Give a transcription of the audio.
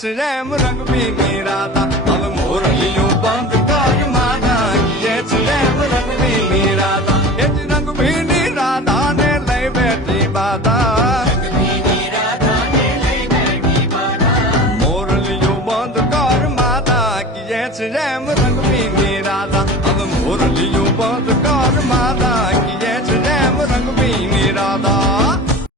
છે રેમ રંગ ભીની રાધા હવે મોરલીયું બંધ કર માતા કીએ છે રેમ રંગ ભીની રાધા એ જ રંગ ભીની રાધા ને લઈ બેઠી બાધા મોરલીયું બંધ કર માતા કીએ છે રેમ રંગ ભીની રાધા હવે મોરલીયું બંધ કર માતા